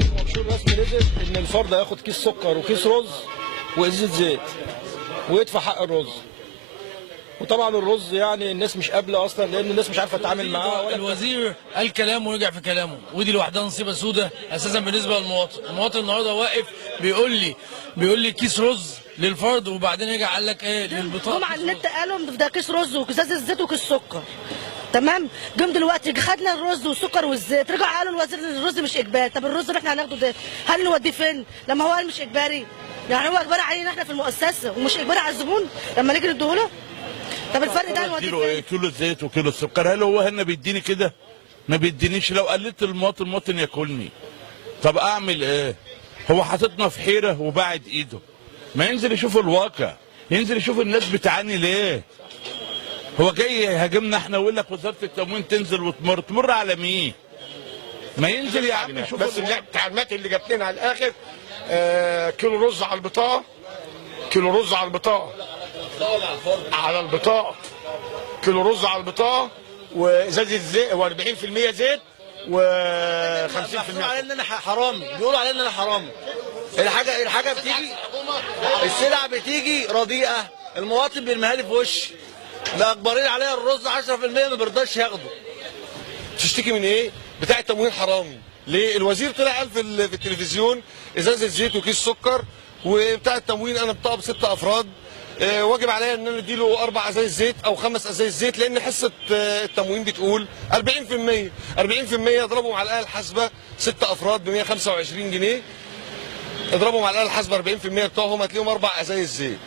المنشور الرسمي نزل ان الفرد هياخد كيس سكر وكيس رز وازازه زيت ويدفع حق الرز. وطبعا الرز يعني الناس مش قابله اصلا، لان الناس مش عارفه تتعامل معاه. ولا الوزير قال كلام ورجع في كلامه، ودي لوحدها نصيبه سودة اساسا بالنسبه للمواطن. المواطن النهارده واقف بيقول لي كيس رز للفرد، وبعدين رجع قال لك ايه للبطاقه. جم على النت قالوا ده كيس رز وازازه زيت وكيس سكر. تمام. جم دلوقتي خدنا الرز والسكر والزيت، رجعوا قالوا الوزير الرز مش اجباري. طب الرز اللي احنا هناخده ده هل نوديه فين؟ لما هو قال مش اجباري، يعني هو اجباري علينا احنا في المؤسسه ومش اجباري على الزبون لما نيجي نديهوله؟ طب الفرق ده هنوديه فين؟ كيلو زيت وكيلو السكر، هل هو هنا بيديني كده؟ ما بيدينيش. لو قلت المواطن ياكلني. طب اعمل ايه؟ هو حاططنا في حيره وباعد ايده. ما ينزل يشوف الواقع، ينزل يشوف الناس بتعاني ليه. هو جاي يهاجمنا احنا ويقول لك وزاره التموين تنزل تمر على مين؟ ما ينزل يا عم يشوف. بس التعليمات اللي جات لنا على الاخر كيلو رز على البطاقه، كيلو رز على البطاقه، على البطاقه كيلو رز على البطاقه، وازازه زيت و40% زيت و50%. على ان انا حرامي، بيقولوا على ان انا حرامي. الحاجه بتيجي، السلع بتيجي رديئه، المواطن بيرميها لي في وشي. مأجبرين عليا الرز 10% ما بيرضاش ياخده. تشتكي من ايه؟ بتاع التموين حرامي. ليه؟ الوزير طلع قال في التلفزيون ازازه زيت وكيس سكر، وبتاع التموين انا بطاقه ب6 افراد، واجب عليا ان انا اديله 4 ازايز زيت او 5 ازايز زيت، لان حصه التموين بتقول 40%. 40% اضربهم على الاله الحاسبه 6 افراد ب 125 جنيه. اضربهم على الاله الحاسبه 40% بتوعهم هتلاقيهم 4 ازايز زيت.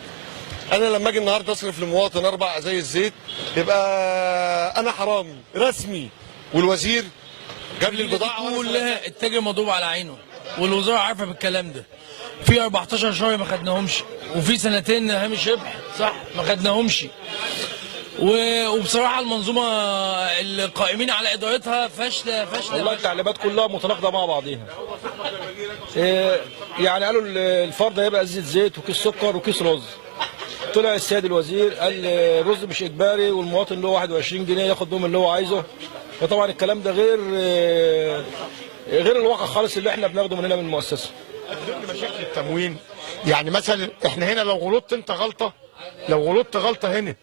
انا لما اجي النهارده اصرف للمواطن 4 ازايز زيت يبقى انا حرامي رسمي، والوزير جاب لي البضاعه كلها التاجر مضروب على عينه، والوزاره عارفه بالكلام ده. في 14 شهر ما خدناهمش، وفي سنتين هامش ربح صح ما خدناهمش. وبصراحه المنظومه القائمين على ادارتها فاشله. والله التعليمات كلها متناقضه مع بعضيها. يعني قالوا الفرد هيبقى ازازه زيت وكيس سكر وكيس رز. طلع السيد الوزير قال الرز مش اجباري، والمواطن اللي هو 21 جنيه ياخد بهم اللي هو عايزه. وطبعا الكلام ده غير الواقع خالص اللي احنا بناخده من هنا من المؤسسه. ضمن مشاكل التموين يعني مثلا احنا هنا لو غلطت انت غلطه، لو غلطت غلطه هنا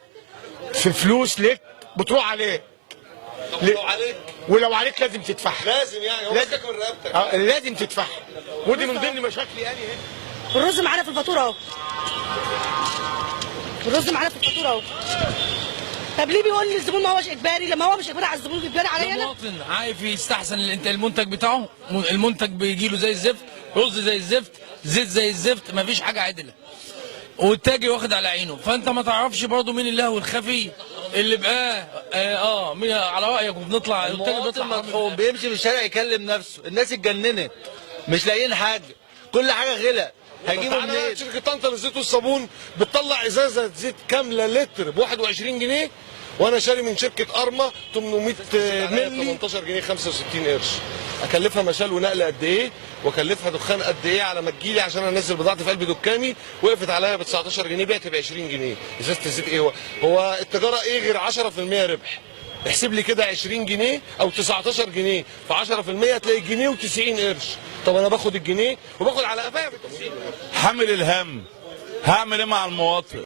في فلوس ليك بتروح عليك. ولو عليك لازم تدفعها. لازم يعني هو مسكك من رقبتك. لازم تدفعها. ودي من ضمن مشاكلي يعني هنا. الرز معانا في الفاتوره اهو. الرز معانا في الفاتوره اهو. طب ليه بيقول لي الزبون ما هوش اجباري لما هو مش اجباري على الزبون، اجباري عليا انا؟ المواطن عارف يستحسن المنتج بتاعه، المنتج بيجي له زي الزفت، رز زي الزفت، زيت زي الزفت، مفيش حاجه عدله. والتاجر واخد على عينه، فانت ما تعرفش برضه مين اللهو الخفي اللي بقى مين على رايك. وبنطلع المواطن مطحون بيمشي في الشارع يكلم نفسه، الناس اتجننت مش لاقيين حاجه، كل حاجه غلا. هيجيبوا منين؟ شركه طنطا للزيت والصابون بتطلع ازازه زيت كامله لتر ب 21 جنيه، وانا شاري من شركه ارما 800 مللي 18 جنيه 65 قرش. اكلفها مشال ونقل قد ايه؟ واكلفها دخان قد ايه على ما تجيلي عشان انزل بضاعتي في قلب دكاني؟ وقفت عليا ب 19 جنيه، بعت ب 20 جنيه. ازازه الزيت ايه هو التجاره ايه غير 10% ربح؟ احسب لي كده 20 جنيه او 19 جنيه في 10% هتلاقي جنيه و90 قرش. طب انا باخد الجنيه وباخد على قفايا. حامل الهم، هعمل ايه مع المواطن؟